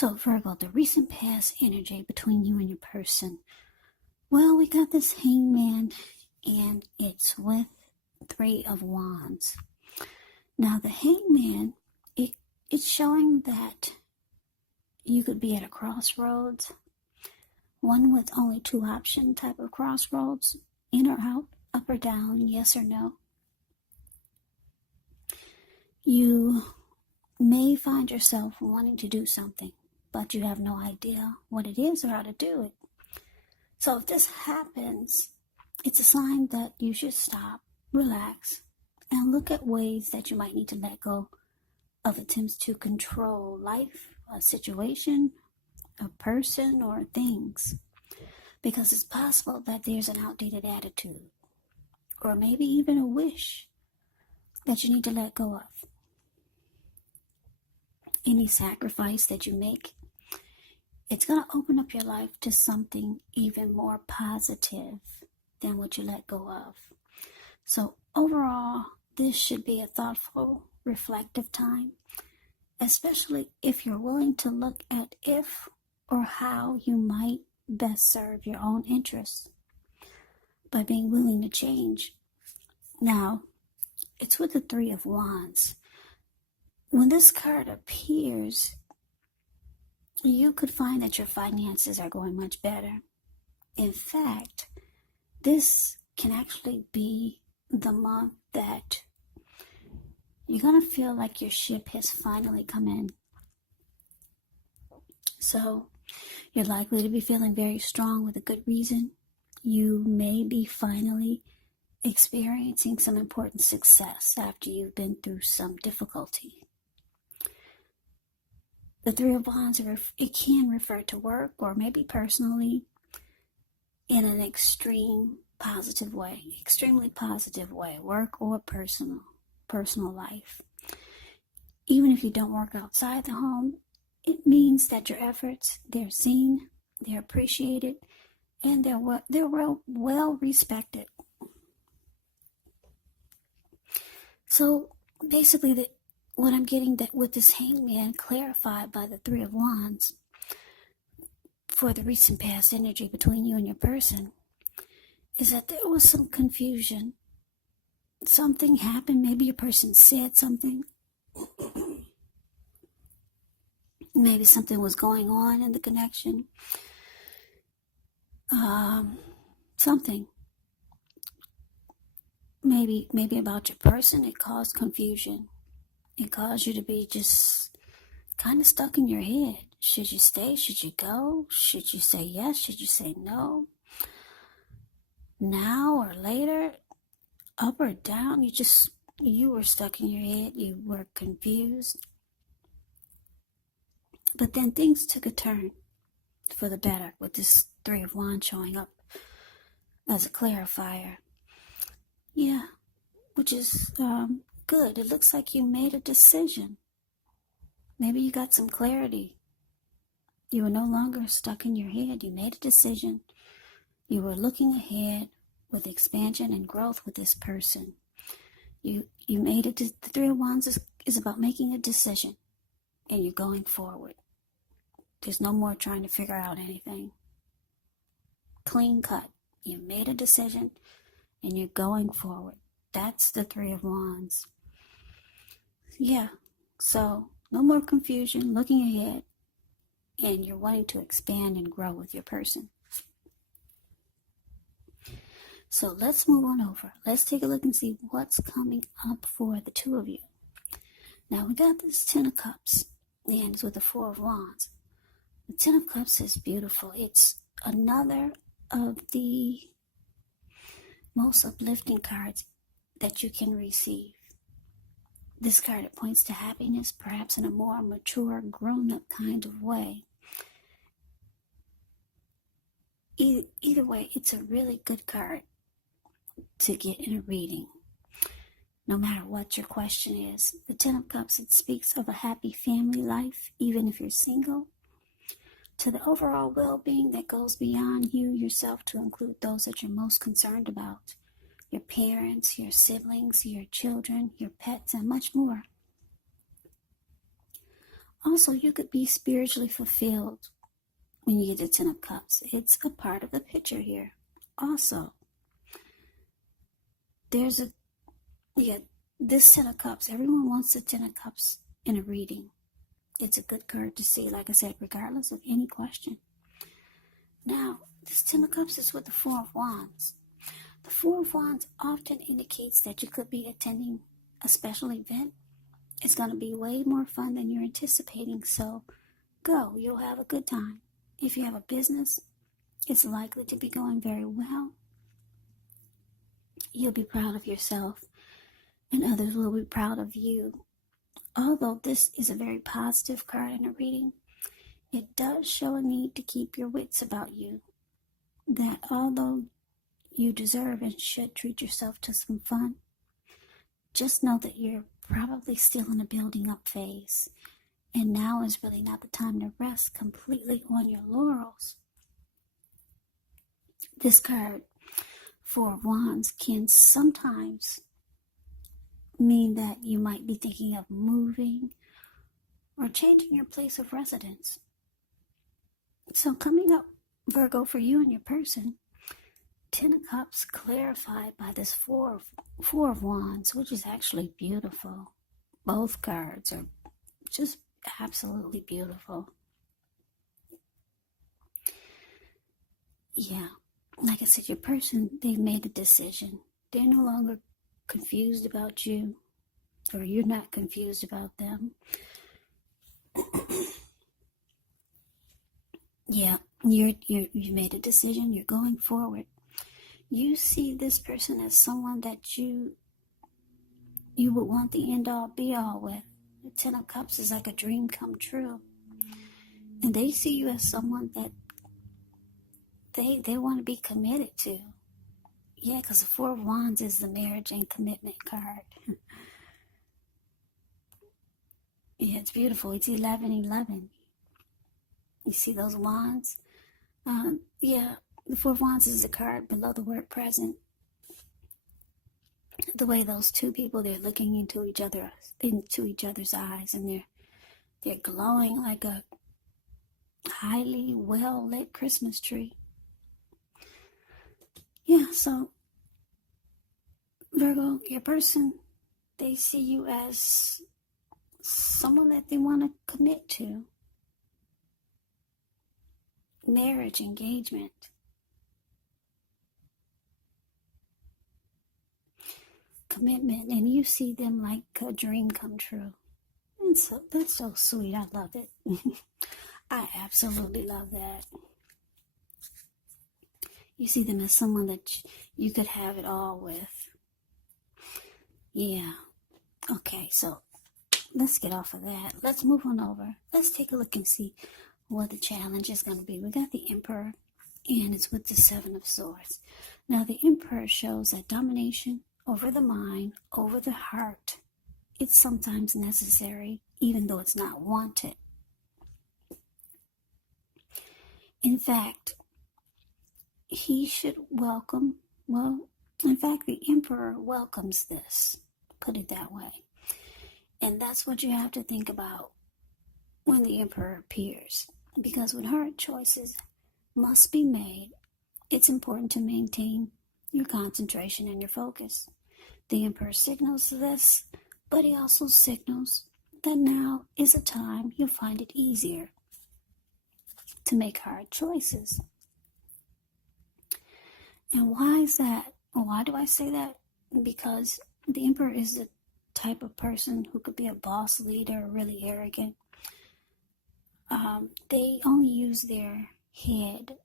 So Virgo, the recent past energy between you and your person. Well, we got this hangman and it's with Three of Wands. Now the hangman, it's showing that you could be at a crossroads, one with only two option type of crossroads, in or out, up or down, yes or no. You may find yourself wanting to do something, but you have no idea what it is or how to do it. So if this happens, it's a sign that you should stop, relax, and look at ways that you might need to let go of attempts to control life, a situation, a person, or things. Because it's possible that there's an outdated attitude, or maybe even a wish that you need to let go of. Any sacrifice that you make, it's going to open up your life to something even more positive than what you let go of. So overall, this should be a thoughtful, reflective time, especially if you're willing to look at if or how you might best serve your own interests by being willing to change. Now, it's with the Three of Wands. When this card appears, you could find that your finances are going much better. In fact, this can actually be the month that you're going to feel like your ship has finally come in. So you're likely to be feeling very strong with a good reason. You may be finally experiencing some important success after you've been through some difficulty. The Three of Wands, it can refer to work or maybe personally in an extremely positive way, work or personal life. Even if you don't work outside the home, it means that your efforts, they're seen, they're appreciated, and they're well respected. So basically, what I'm getting that with this hangman clarified by the Three of Wands for the recent past energy between you and your person is that there was some confusion. Something happened. Maybe your person said something. Maybe something was going on in the connection. Something. Maybe about your person, it caused confusion. It caused you to be just kind of stuck in your head. Should you stay? Should you go? Should you say yes? Should you say no? Now or later? Up or down? You were stuck in your head. You were confused. But then things took a turn for the better with this Three of Wands showing up as a clarifier. Yeah, which is good. It looks like you made a decision. Maybe you got some clarity. You were no longer stuck in your head. You made a decision. You were looking ahead with expansion and growth with this person. You made it. The Three of Wands is about making a decision, and you're going forward. There's no more trying to figure out anything. Clean cut. You made a decision, and you're going forward. That's the Three of Wands. Yeah, so no more confusion, looking ahead, and you're wanting to expand and grow with your person. So let's move on over. Let's take a look and see what's coming up for the two of you. Now we got this Ten of Cups, and it's with the Four of Wands. The Ten of Cups is beautiful. It's another of the most uplifting cards that you can receive. This card, it points to happiness, perhaps in a more mature, grown-up kind of way. Either way, it's a really good card to get in a reading, no matter what your question is. The Ten of Cups, it speaks of a happy family life, even if you're single, to the overall well-being that goes beyond you yourself to include those that you're most concerned about. Your parents, your siblings, your children, your pets, and much more. Also, you could be spiritually fulfilled when you get the Ten of Cups. It's a part of the picture here. Also, there's this Ten of Cups. Everyone wants the Ten of Cups in a reading. It's a good card to see, like I said, regardless of any question. Now, this Ten of Cups is with the Four of Wands. The Four of Wands often indicates that you could be attending a special event. It's going to be way more fun than you're anticipating, so go. You'll have a good time. If you have a business, it's likely to be going very well. You'll be proud of yourself, and others will be proud of you. Although this is a very positive card in a reading, it does show a need to keep your wits about you. That although you deserve and should treat yourself to some fun, just know that you're probably still in a building up phase. And now is really not the time to rest completely on your laurels. This card, Four of Wands, can sometimes mean that you might be thinking of moving or changing your place of residence. So coming up, Virgo, for you and your person, Ten of Cups clarified by this Four of Wands, which is actually beautiful. Both cards are just absolutely beautiful. Yeah, like I said, your person, they've made a decision. They're no longer confused about you, or you're not confused about them. Yeah, you made a decision. You're going forward. You see this person as someone that you would want the end all be all with. The Ten of Cups is like a dream come true. And they see you as someone that they want to be committed to. Yeah, because the Four of Wands is the marriage and commitment card. Yeah, it's beautiful. It's 11:11. You see those wands? Yeah, the Four of Wands is a card below the word present. The way those two people, they're looking into each other's eyes, and they're glowing like a highly well lit Christmas tree. Yeah, so Virgo, your person, they see you as someone that they want to commit to. Marriage, engagement. Commitment, and you see them like a dream come true. And so that's so sweet. I love it. I absolutely love that. You see them as someone that you could have it all with. Yeah. Okay, so let's get off of that. Let's move on over. Let's take a look and see what the challenge is going to be. We got the Emperor, and it's with the Seven of Swords. Now, the Emperor shows that domination over the mind, over the heart, it's sometimes necessary, even though it's not wanted. In fact, he should welcome, the Emperor welcomes this, put it that way. And that's what you have to think about when the Emperor appears. Because when hard choices must be made, it's important to maintain your concentration and your focus. The Emperor signals this, but he also signals that now is a time you'll find it easier to make hard choices. And why is that? Why do I say that? Because the Emperor is the type of person who could be a boss leader, really arrogant. They only use their head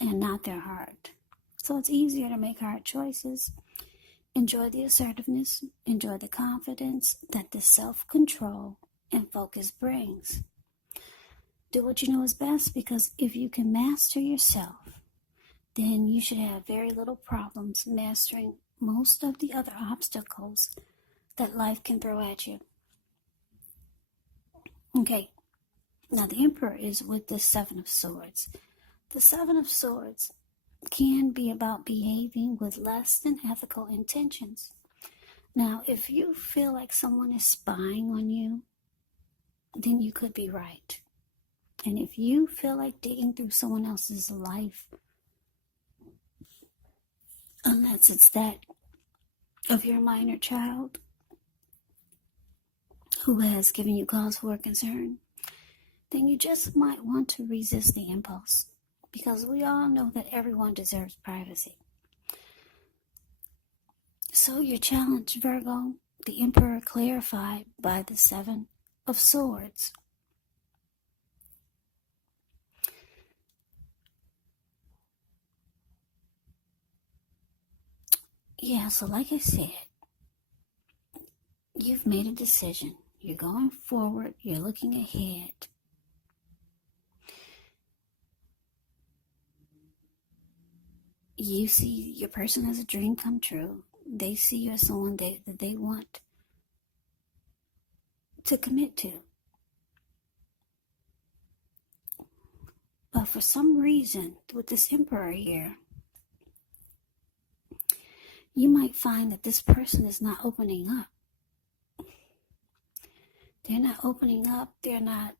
and not their heart. So it's easier to make hard choices. Enjoy the assertiveness, enjoy the confidence that the self-control and focus brings. Do what you know is best, because if you can master yourself, then you should have very little problems mastering most of the other obstacles that life can throw at you. Okay, now the Emperor is with the Seven of Swords. The Seven of Swords can be about behaving with less than ethical intentions. Now, if you feel like someone is spying on you, then you could be right. And if you feel like digging through someone else's life, unless it's that of your minor child who has given you cause for concern, then you just might want to resist the impulse, because we all know that everyone deserves privacy. So your challenge, Virgo, the Emperor clarified by the Seven of Swords. Yeah, so like I said, you've made a decision. You're going forward. You're looking ahead. You see your person as a dream come true. They see you as someone that they want to commit to. But for some reason, with this Emperor here, you might find that this person is not opening up. They're not opening up. They're not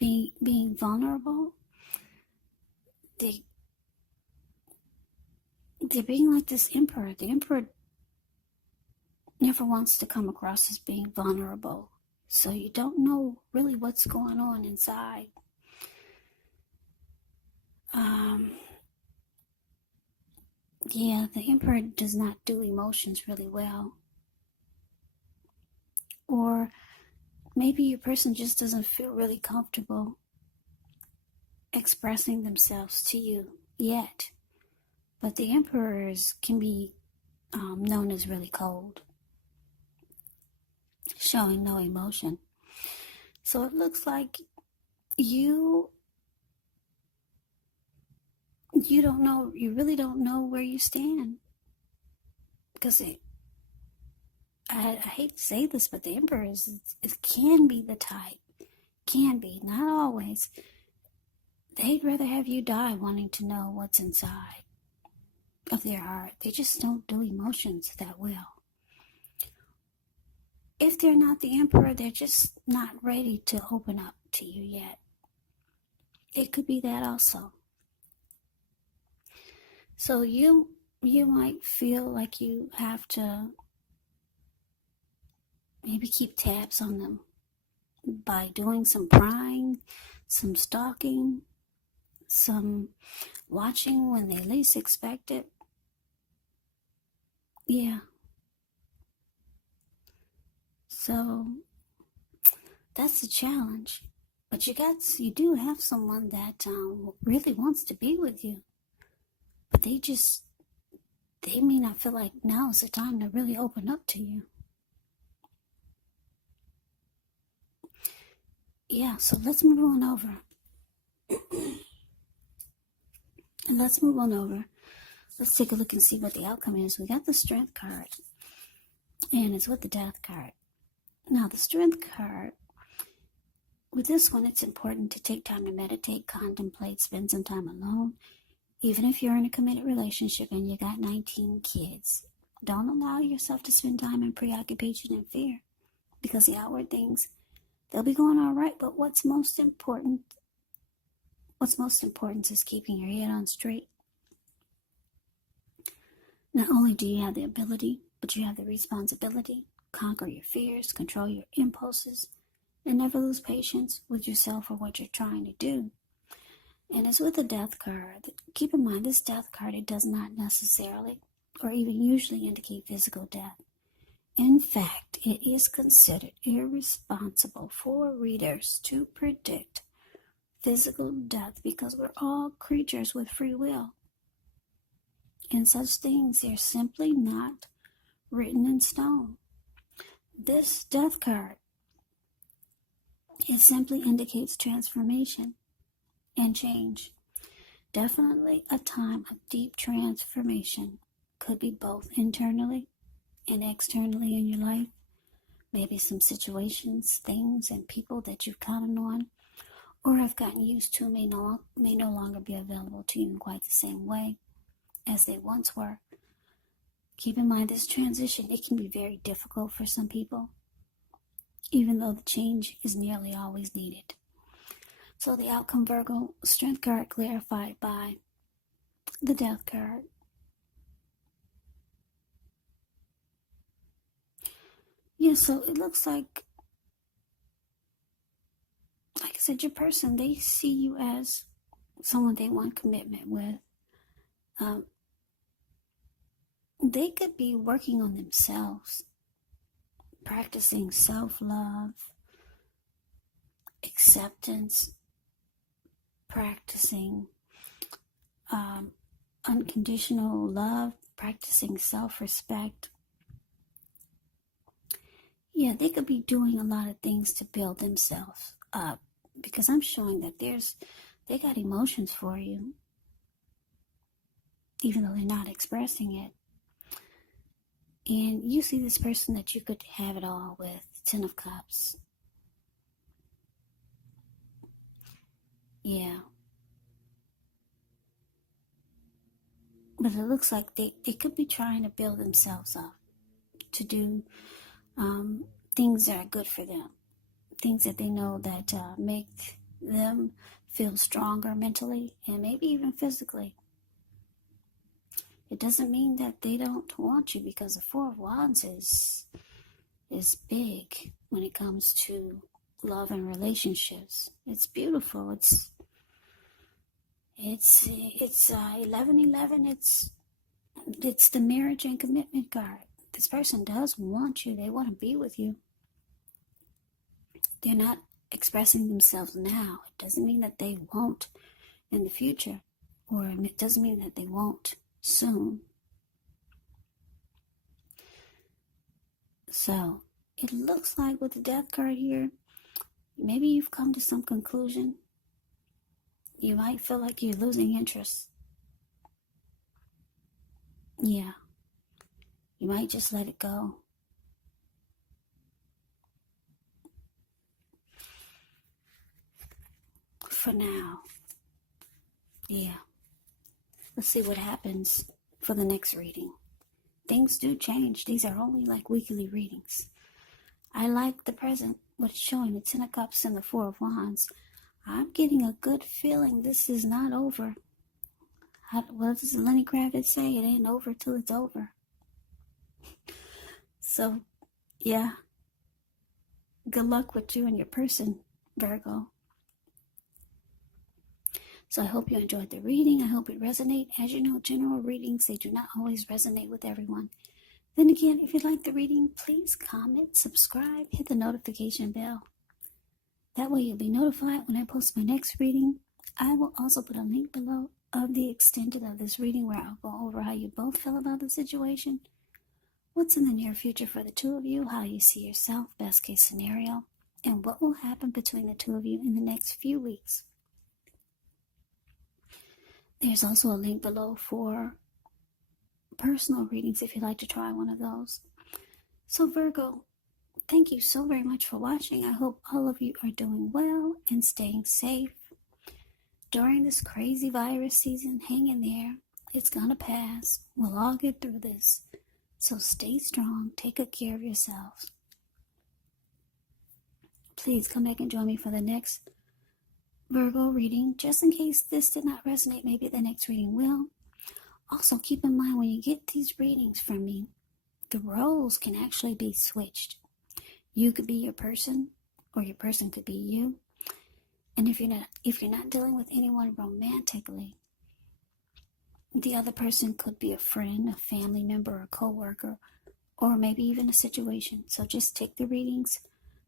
being vulnerable. They're being like this Emperor. The Emperor never wants to come across as being vulnerable. So you don't know really what's going on inside. Yeah, the Emperor does not do emotions really well. Or maybe your person just doesn't feel really comfortable expressing themselves to you yet. But the Emperors can be known as really cold, showing no emotion. So it looks like you really don't know where you stand. Because I hate to say this, but the Emperors can be the type, not always. They'd rather have you die wanting to know what's inside of their heart. They just don't do emotions that well. If they're not the Emperor, they're just not ready to open up to you yet. It could be that also. So you might feel like you have to maybe keep tabs on them by doing some prying, some stalking, some watching when they least expect it. Yeah. So that's a challenge. But you do have someone that really wants to be with you. But they may not feel like now is the time to really open up to you. Yeah, so let's move on over. Let's take a look and see what the outcome is. We got the Strength card, and it's with the Death card. Now, the Strength card, with this one, it's important to take time to meditate, contemplate, spend some time alone. Even if you're in a committed relationship and you got 19 kids, don't allow yourself to spend time in preoccupation and fear, because the outward things, they'll be going all right, but what's most important is keeping your head on straight. Not only do you have the ability, but you have the responsibility. Conquer your fears, control your impulses, and never lose patience with yourself or what you're trying to do. And as with the Death card, keep in mind this Death card, it does not necessarily or even usually indicate physical death. In fact, it is considered irresponsible for readers to predict physical death because we're all creatures with free will. And such things are simply not written in stone. This Death card, it simply indicates transformation and change. Definitely a time of deep transformation. Could be both internally and externally in your life. Maybe some situations, things, and people that you've counted on or have gotten used to may no longer be available to you in quite the same way as they once were. Keep in mind this transition, it can be very difficult for some people. even though the change is nearly always needed. So the outcome, Virgo, strength card clarified by the death card. Yeah, so it looks like I said, your person, they see you as someone they want commitment with. They could be working on themselves, practicing self-love, acceptance, practicing unconditional love, practicing self-respect. Yeah, they could be doing a lot of things to build themselves up, because I'm showing that they got emotions for you, even though they're not expressing it. And you see this person that you could have it all with. Ten of Cups. Yeah. But it looks like they could be trying to build themselves up to do things that are good for them. Things that they know that make them feel stronger mentally and maybe even physically. It doesn't mean that they don't want you, because the Four of Wands is big when it comes to love and relationships. It's beautiful. It's 1111. It's the marriage and commitment card. This person does want you. They want to be with you. They're not expressing themselves now. It doesn't mean that they won't in the future, or it doesn't mean that they won't soon. So it looks like with the death card here, maybe you've come to some conclusion. You might feel like you're losing interest. Yeah. You might just let it go. For now. Yeah. Let's see what happens for the next reading. Things do change. These are only like weekly readings. I like the present, what it's showing, the Ten of Cups and the Four of Wands. I'm getting a good feeling this is not over. What does Lenny Kravitz say? It ain't over till it's over. So, yeah. Good luck with you and your person, Virgo. So I hope you enjoyed the reading. I hope it resonated. As you know, general readings, they do not always resonate with everyone. Then again, if you like the reading, please comment, subscribe, hit the notification bell. That way you'll be notified when I post my next reading. I will also put a link below of the extended of this reading, where I'll go over how you both feel about the situation, what's in the near future for the two of you, how you see yourself, best case scenario, and what will happen between the two of you in the next few weeks. There's also a link below for personal readings if you'd like to try one of those. So Virgo, thank you so very much for watching. I hope all of you are doing well and staying safe during this crazy virus season. Hang in there. It's gonna pass. We'll all get through this. So stay strong. Take good care of yourselves. Please come back and join me for the next Virgo reading. Just in case this did not resonate, maybe the next reading will. Also, keep in mind when you get these readings from me, the roles can actually be switched. You could be your person, or your person could be you. And if you're not dealing with anyone romantically, the other person could be a friend, a family member, a co-worker, or maybe even a situation. So just take the readings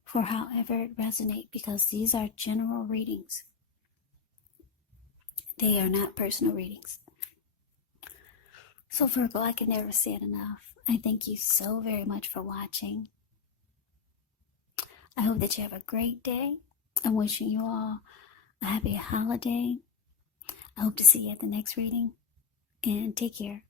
for however it resonates, because these are general readings. They are not personal readings. So Virgo, I can never say it enough. I thank you so very much for watching. I hope that you have a great day. I'm wishing you all a happy holiday. I hope to see you at the next reading. And take care.